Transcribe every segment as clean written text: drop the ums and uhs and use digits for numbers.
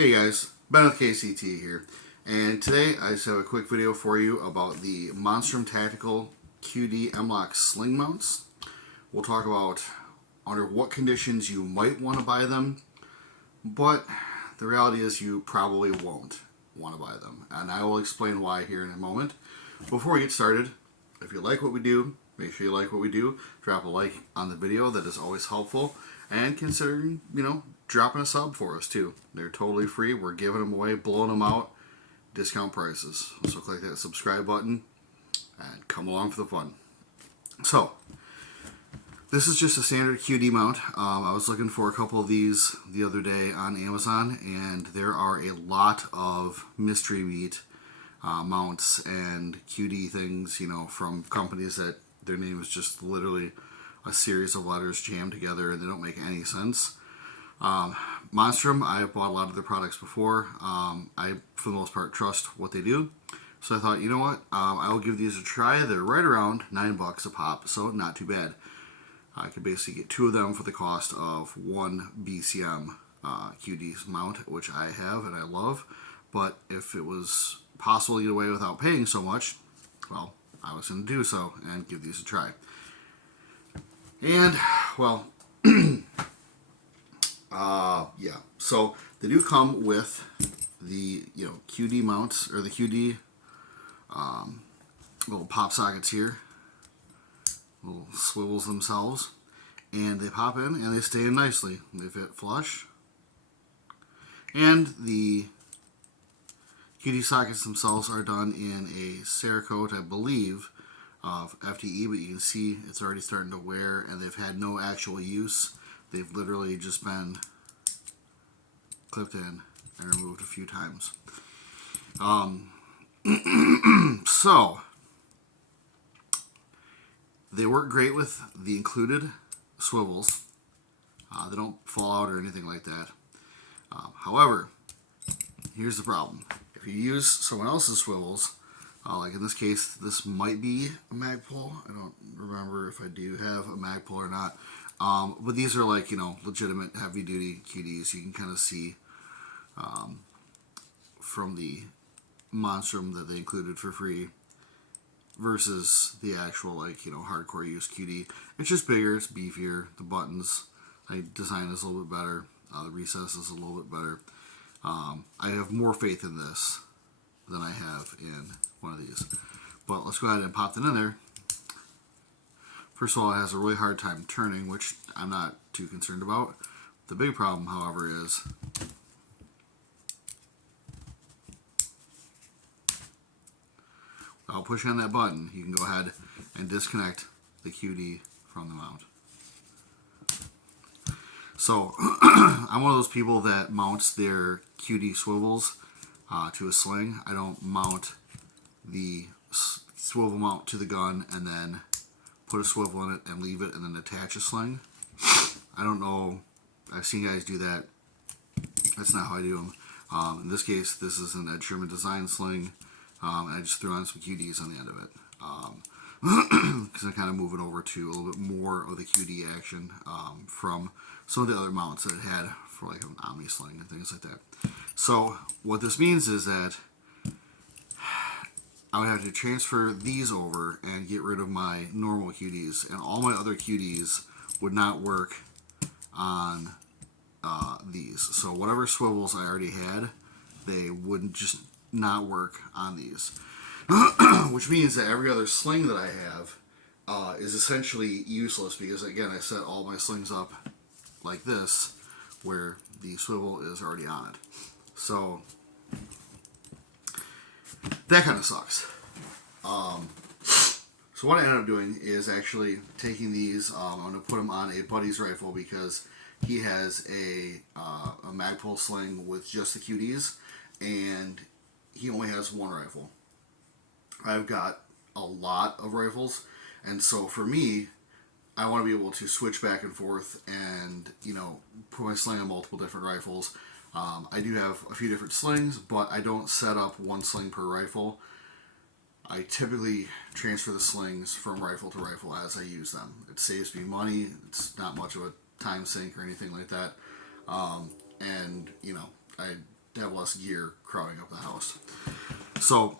Hey guys, Ben with KCT here, and today I just have a quick video for you about the Monstrum Tactical QD M-Lock Sling mounts. We'll talk about under what conditions you might want to buy them, but the reality is you probably won't want to buy them, and I will explain why here in a moment. Before we get started, if you like what we do, make sure you like what we do, drop a like on the video, that is always helpful, and consider, dropping a sub for us too. They're totally free. We're giving them away, blowing them out, discount prices. So click that subscribe button and come along for the fun. So this is just a standard QD mount. I was looking for a couple of these the other day on Amazon, and there are a lot of mystery meat mounts and QD things, from companies that their name is just literally a series of letters jammed together and they don't make any sense. Monstrum, I've bought a lot of their products before. I, for the most part, trust what they do. So I thought, you know what, I will give these a try. They're right around $9 a pop, so not too bad. I could basically get two of them for the cost of one BCM QD mount, which I have and I love. But if it was possible to get away without paying so much, well, I was going to do so and give these a try. And, well, yeah, so they do come with the, QD mounts, or the QD little pop sockets here, little swivels themselves, and they pop in and they stay in nicely. They fit flush. And the QD sockets themselves are done in a Cerakote, I believe, of FTE, but you can see it's already starting to wear, and they've had no actual use. They've literally just been clipped in and removed a few times. So they work great with the included swivels. They don't fall out or anything like that. However, here's the problem. If you use someone else's swivels, like in this case, this might be a Magpul. I don't remember if I do have a Magpul or not. But these are like, legitimate heavy-duty QDs. You can kind of see from the Monstrum that they included for free versus the actual, hardcore use QD. It's just bigger, it's beefier. The buttons, I design is a little bit better. The recess is a little bit better. I have more faith in this than I have in one of these. But let's go ahead and pop that in there. First of all, it has a really hard time turning, which I'm not too concerned about. The big problem, however, is I'll push on that button. You can go ahead and disconnect the QD from the mount. So I'm one of those people that mounts their QD swivels to a sling. I don't mount the swivel mount to the gun and then put a swivel in it and leave it and then attach a sling. I don't know. I've seen guys do that. That's not how I do them. In this case, this is an Ed Sherman design sling. And I just threw on some QDs on the end of it. Because I kind of move it over to a little bit more of the QD action from some of the other mounts that it had for like an Omni sling and things like that. So what this means is that I would have to transfer these over and get rid of my normal QDs, and all my other QDs would not work on these. So whatever swivels I already had, they wouldn't just not work on these. Which means that every other sling that I have is essentially useless, because again, I set all my slings up like this where the swivel is already on it. So that kind of sucks. So what I ended up doing is actually taking these, I'm going to put them on a buddy's rifle because he has a Magpul sling with just the QDs, and he only has one rifle. I've got a lot of rifles, and so for me, I want to be able to switch back and forth and, put my sling on multiple different rifles. I do have a few different slings, but I don't set up one sling per rifle. I typically transfer the slings from rifle to rifle as I use them. It saves me money. It's not much of a time sink or anything like that. And, I have less gear crowding up the house. So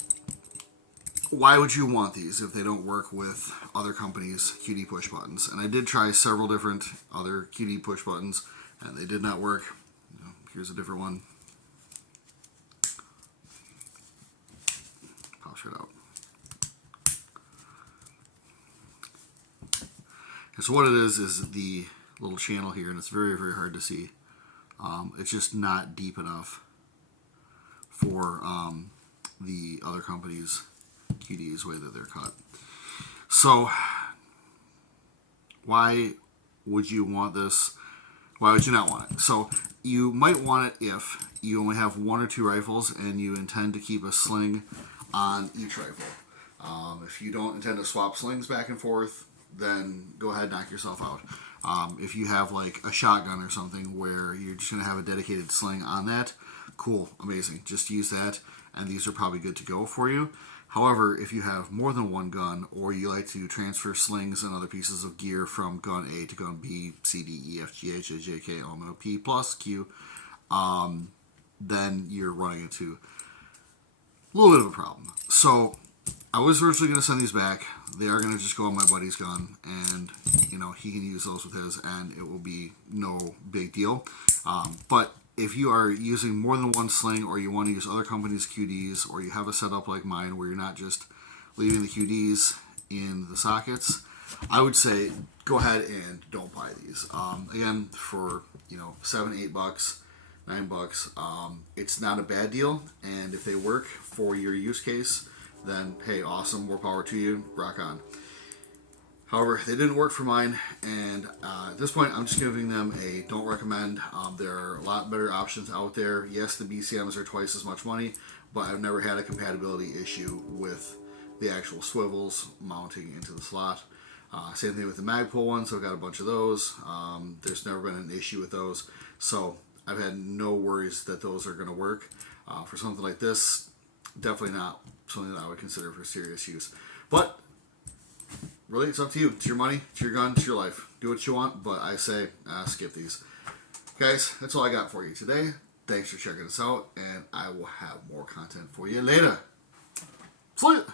why would you want these if they don't work with other companies' QD push buttons? And I did try several different other QD push buttons, and they did not work. Here's a different one. Pops right out. And so what it is the little channel here, and it's very, very hard to see. It's just not deep enough for the other companies' QD's way that they're cut. So why would you want this? Why would you not want it? So you might want it if you only have 1 or 2 rifles and you intend to keep a sling on each rifle. If you don't intend to swap slings back and forth, then go ahead and knock yourself out. If you have like a shotgun or something where you're just going to have a dedicated sling on that, cool, amazing. Just use that, and these are probably good to go for you. However, if you have more than one gun, or you like to transfer slings and other pieces of gear from gun A to gun B, C, D, E, F, G, H, I, J, K, L, M, N, O, P, plus Q, then you're running into a little bit of a problem. So I was originally going to send these back. They are going to just go on my buddy's gun, and he can use those with his, and it will be no big deal. But if you are using more than one sling, or you want to use other companies' QDs, or you have a setup like mine where you're not just leaving the QDs in the sockets, I would say go ahead and don't buy these. Again, for $7, $8, $9, it's not a bad deal, and if they work for your use case, then hey, awesome, more power to you, rock on. However, they didn't work for mine, and at this point, I'm just giving them a don't recommend. There are a lot better options out there. Yes, the BCMs are twice as much money, but I've never had a compatibility issue with the actual swivels mounting into the slot. Same thing with the Magpul ones, so I've got a bunch of those. There's never been an issue with those, so I've had no worries that those are going to work. For something like this, definitely not something that I would consider for serious use. But really, it's up to you. It's your money, it's your gun, it's your life. Do what you want, but I say skip these. Guys, that's all I got for you today. Thanks for checking us out, and I will have more content for you later. Sling it!